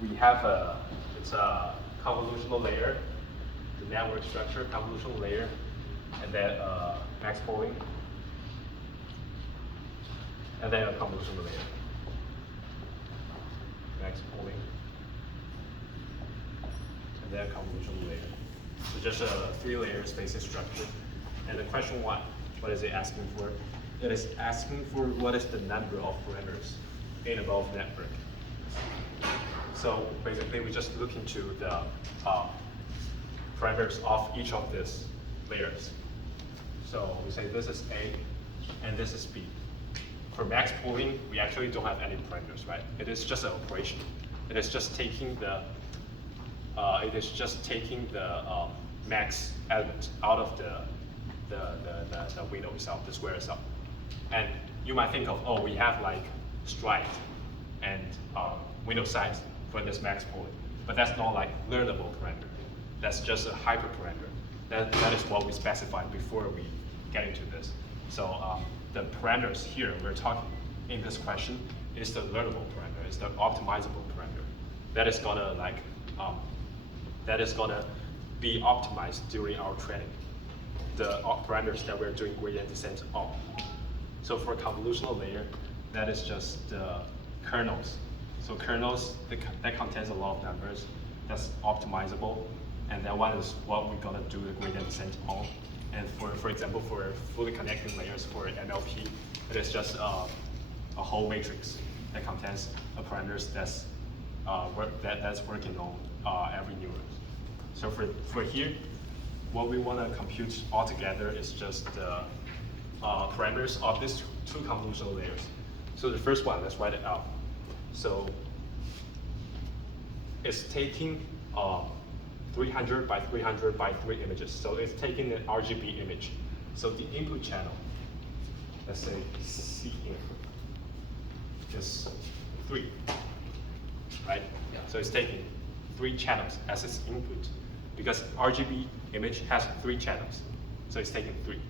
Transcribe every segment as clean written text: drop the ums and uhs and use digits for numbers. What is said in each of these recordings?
we have it's a convolutional layer, the network structure, convolutional layer, and then max pooling, and then a convolutional layer, max pooling, and then a convolutional layer. So just a 3-layer spacing structure. And the question what is it asking for? It is asking for what is the number of parameters in above network. So basically, we just look into the parameters of each of these layers. So we say this is A, and this is B. For max pooling, we actually don't have any parameters, right? It is just an operation. It is just taking the max element out of the window itself, the square itself. And you might think of, oh, we have like stride and window size for this max pooling, but that's not like learnable parameter. That's just a hyperparameter. That is what we specified before we get into this. So the parameters here we're talking in this question is the learnable parameter, is the optimizable parameter. That is gonna be optimized during our training. The parameters that we're doing gradient descent on. So for convolutional layer, that is just the kernels. So kernels that contains a lot of numbers. That's optimizable, and that one is what we're gonna do the gradient descent on. And for example, for fully connected layers for MLP, it is just a whole matrix that contains a parameters that's working on every neuron. So for here, what we want to compute altogether is just the parameters of these two convolutional layers. So the first one, let's write it out. So it's taking 300 by 300 by 3 images. So it's taking an RGB image. So the input channel, let's say C input, is 3, right? Yeah. So it's taking 3 channels as its input, because RGB image has 3 channels. So it's taking 3.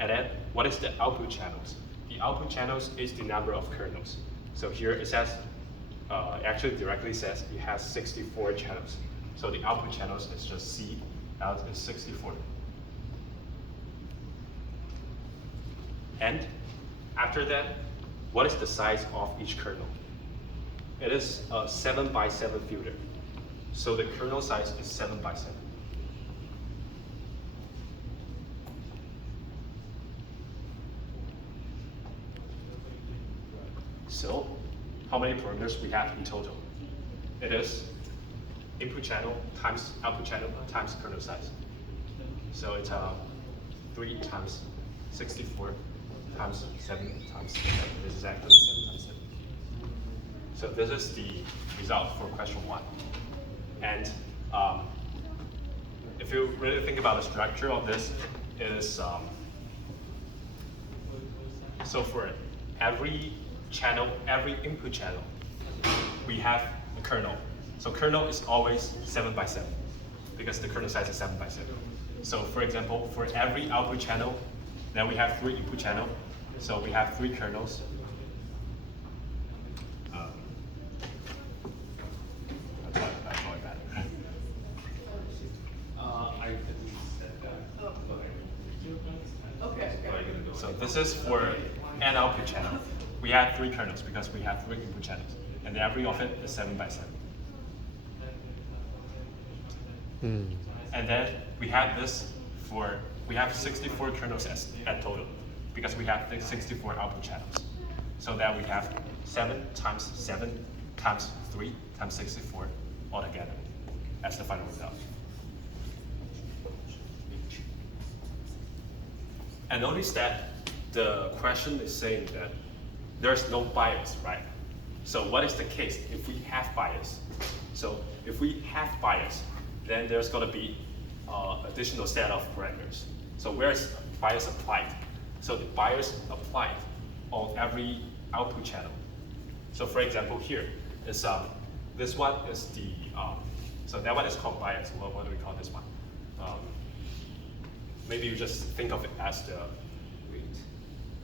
And then what is the output channels? The output channels is the number of kernels. So here it says, actually directly says it has 64 channels. So the output channels is just C out is 64. And after that, what is the size of each kernel? It is a 7 by 7 filter. So the kernel size is 7 by 7. So how many parameters we have in total? It is input channel times output channel times kernel size. So it's 3 times 64 times 7 times 7. This is actually 7 times 7. So this is the result for question 1. And if you really think about the structure of this, is so for every channel, every input channel, we have a kernel. So kernel is always 7 by 7 because the kernel size is 7 by 7. So for example, for every output channel, then we have 3 input channel. So we have 3 kernels. So this is for an output channel. We have 3 kernels because we have 3 input channels, and every of it is 7 by 7. And then we have this we have 64 kernels at total because we have 64 output channels. So that we have 7 times 7 times 3 times 64 altogether as the final result. And notice that the question is saying that there's no bias, right? So what is the case if we have bias? So if we have bias, then there's going to be additional set of parameters. So where is bias applied? So the bias applied on every output channel. So for example, here is this one is the so that one is called bias. What do we call this one? Maybe you just think of it as the weight.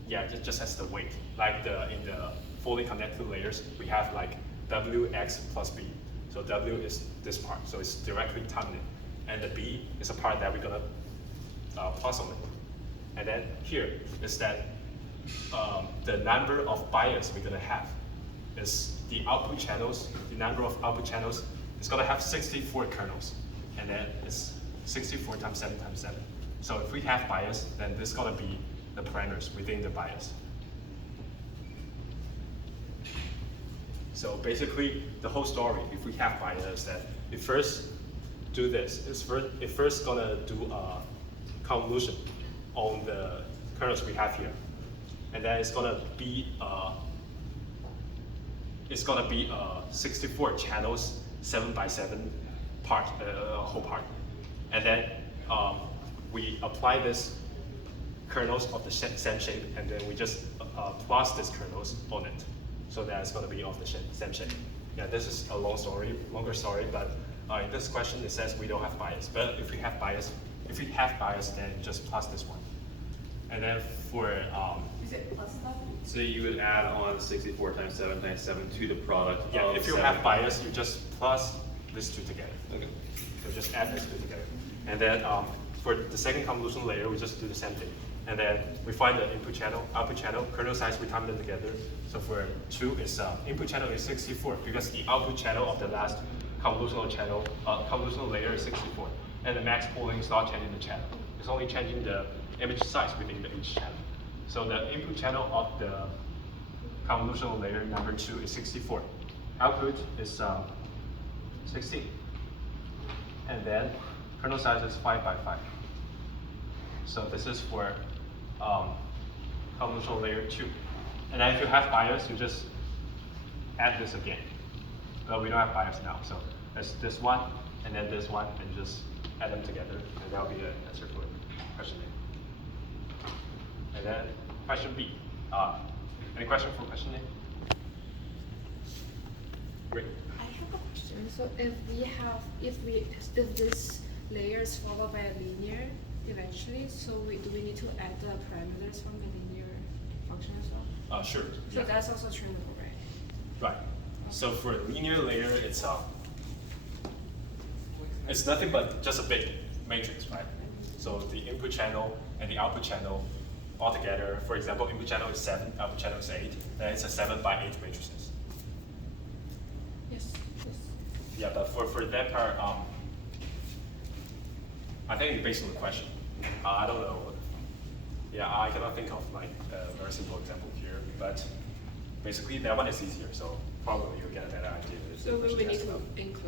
Yeah, just as the weight. Like in the fully connected layers, we have like Wx plus B. So W is this part, so it's directly timing it. And the B is a part that we're gonna plus on it. And then here is that the number of bias we're gonna have is the output channels, the number of output channels is gonna have 64 kernels. And then it's 64 times 7 times 7. So if we have bias, then this is gonna be the parameters within the bias. So basically, the whole story, if we have bias, is that we first do this. It first gonna do a convolution on the kernels we have here, and then it's gonna be 64 channels, 7 by 7 part, whole part, and then we apply this kernels of the same shape, and then we just plus this kernels on it. So that it's going to be of the same shape. Yeah, this is a longer story, but in this question it says we don't have bias. But if we have bias, then just plus this one. And then for Is it plus stuff? So you would add on 64 times 7 times 7 to the product. yeah, of if you 7. have bias, you just plus these two together. Okay. So just add these two together. And then for the second convolution layer, we just do the same thing. And then we find the input channel, output channel, kernel size, we time them together. So for 2 is input channel is 64 because the output channel of the last convolutional layer is 64. And the max pooling is not changing the channel. It's only changing the image size within each channel. So the input channel of the convolutional layer number 2 is 64. Output is 16. And then kernel size is 5 by 5. So this is for convolutional layer 2. And then if you have bias, you just add this again. But we don't have bias now, so that's this one, and then this one, and just add them together, and that'll be the answer for question A. And then question B. Any question for question A? Great. I have a question. So if this layer is followed by a linear eventually, so do we need to add the parameters from the linear function as well? Sure. So Yeah. that's also trainable, right? Right. So for a linear layer, it's nothing but just a big matrix, right? So the input channel and the output channel all together, for example, input channel is 7, output channel is 8, then it's a 7 by 8 matrices. Yes. Yeah, but for that part, I think based on the question, I don't know. Yeah, I cannot think of like a very simple example here, but basically that one is easier, so probably you'll get a better idea. So we need to include